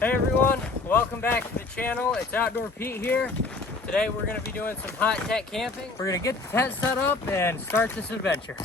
Hey everyone, welcome back to the channel. It's Outdoor Pete here. Today we're going to be doing some hot tent camping. We're going to get the tent set up and start this adventure.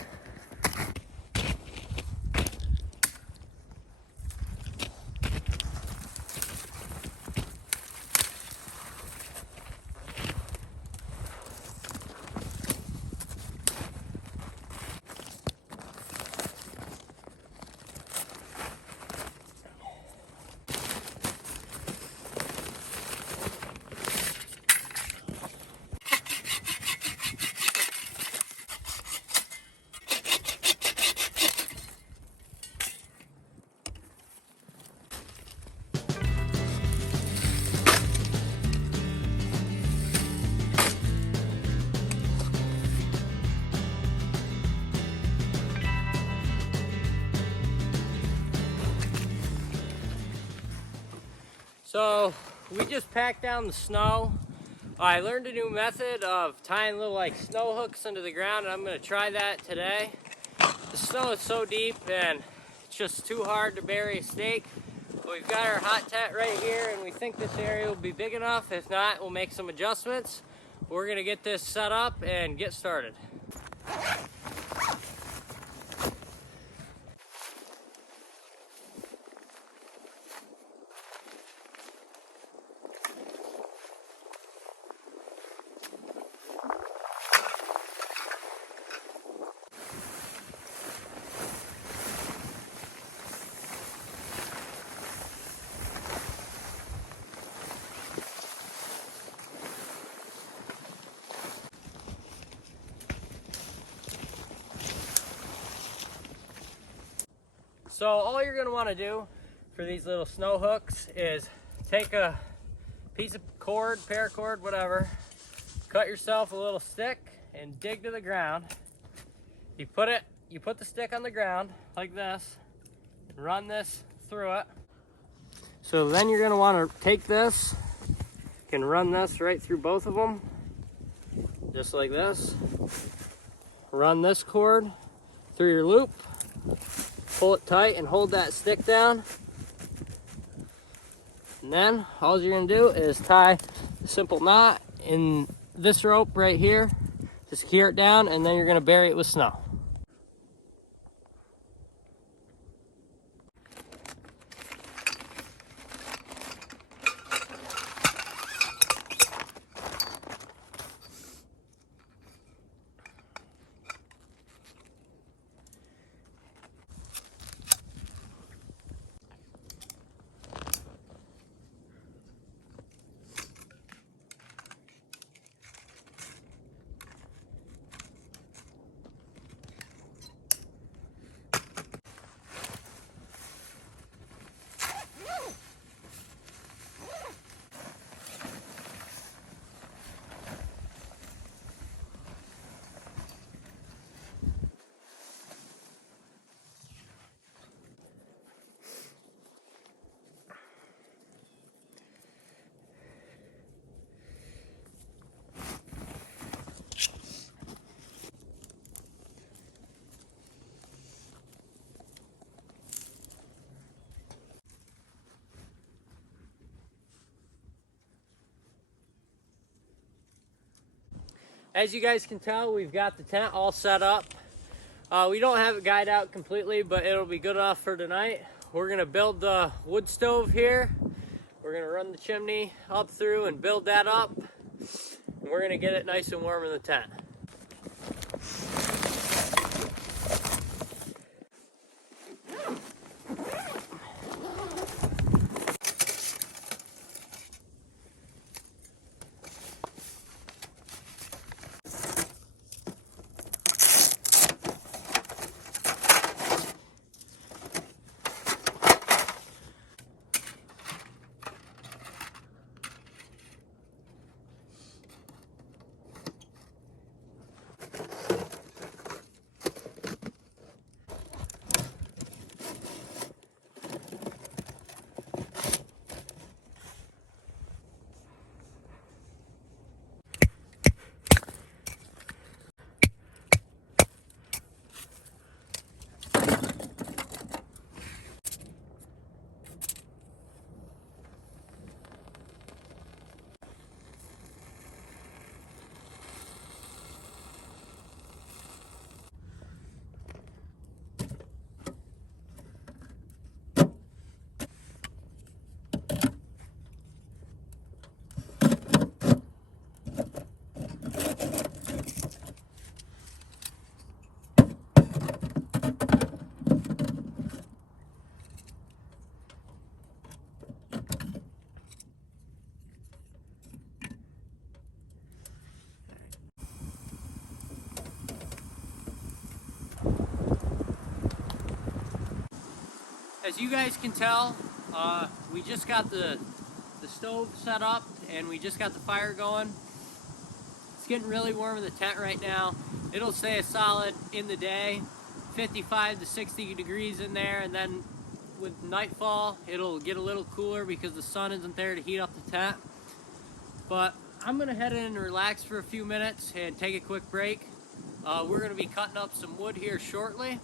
So we just packed down the snow. I learned a new method of tying little snow hooks into the ground, and I'm going to try that today. The snow is so deep and it's just too hard to bury a stake. But we've got our hot tent right here and we think this area will be big enough. If not, we'll make some adjustments. We're going to get this set up and get started. So all you're going to want to do for these little snow hooks is take a piece of cord, paracord, whatever, cut yourself a little stick and dig to the ground. You put the stick on the ground like this and run this through it. So then you're going to want to take this, you can run this right through both of them, just like this. Run this cord through your loop. Pull it tight and hold that stick down. And then all you're gonna do is tie a simple knot in this rope right here to secure it down, and then you're gonna bury it with snow. As you guys can tell, we've got the tent all set up. We don't have it guyed out completely, but it'll be good enough for tonight. We're gonna build the wood stove here. We're gonna run the chimney up through and build that up. And we're gonna get it nice and warm in the tent. As you guys can tell, we just got the stove set up and we just got the fire going. It's getting really warm in the tent right now. It'll stay a solid in the day, 55 to 60 degrees in there, and then with nightfall, it'll get a little cooler because the sun isn't there to heat up the tent. But I'm gonna head in and relax for a few minutes and take a quick break. We're gonna be cutting up some wood here shortly.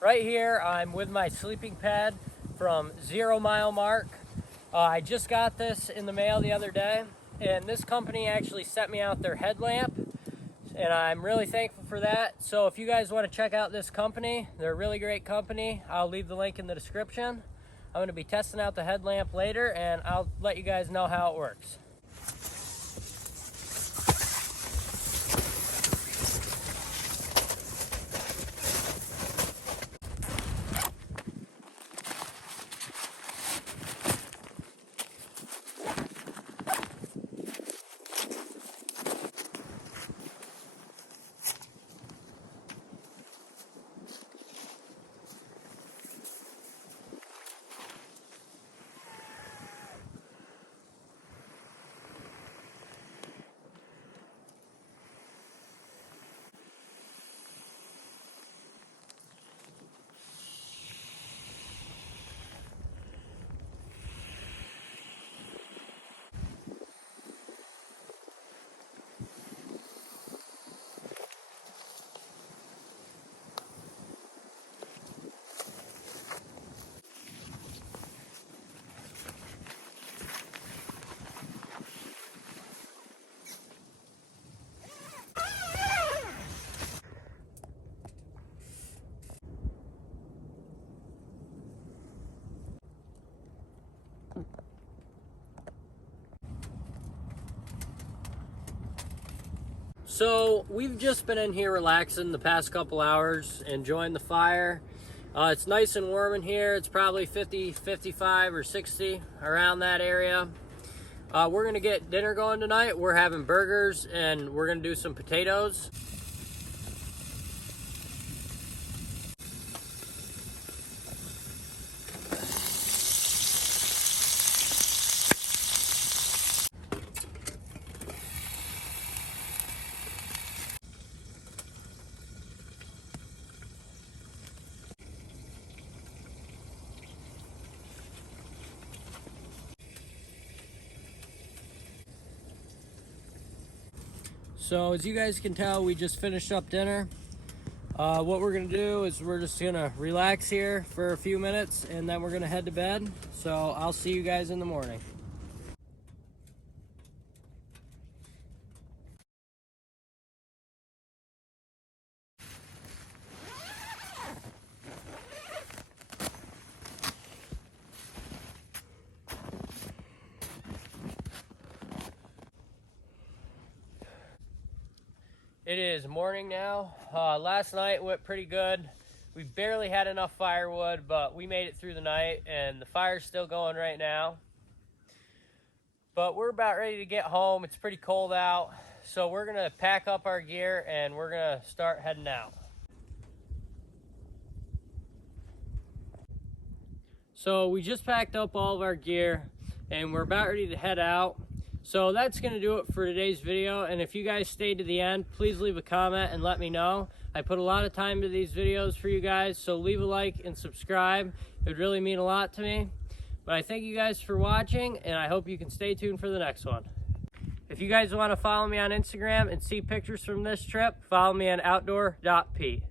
Right here, I'm with my sleeping pad from 0 Mile Mark. I just got this in the mail the other day, and this company actually sent me out their headlamp, and I'm really thankful for that. So if you guys want to check out this company, they're a really great company. I'll leave the link in the description. I'm going to be testing out the headlamp later, and I'll let you guys know how it works. So we've just been in here relaxing the past couple hours, enjoying the fire. It's nice and warm in here. It's probably 50, 55 or 60 around that area. We're gonna get dinner going tonight. We're having burgers and we're gonna do some potatoes. So as you guys can tell, we just finished up dinner. What we're gonna do is we're just gonna relax here for a few minutes and then we're gonna head to bed. So I'll see you guys in the morning. It is morning now. Last night went pretty good. We barely had enough firewood, but we made it through the night, and the fire's still going right now. But we're about ready to get home. It's pretty cold out, so we're gonna pack up our gear and we're gonna start heading out. So we just packed up all of our gear and we're about ready to head out. So that's gonna do it for today's video, and if you guys stayed to the end, please leave a comment and let me know. I put a lot of time into these videos for you guys, so leave a like and subscribe. It would really mean a lot to me. But I thank you guys for watching, and I hope you can stay tuned for the next one. If you guys want to follow me on Instagram and see pictures from this trip, follow me on outdoor.pete.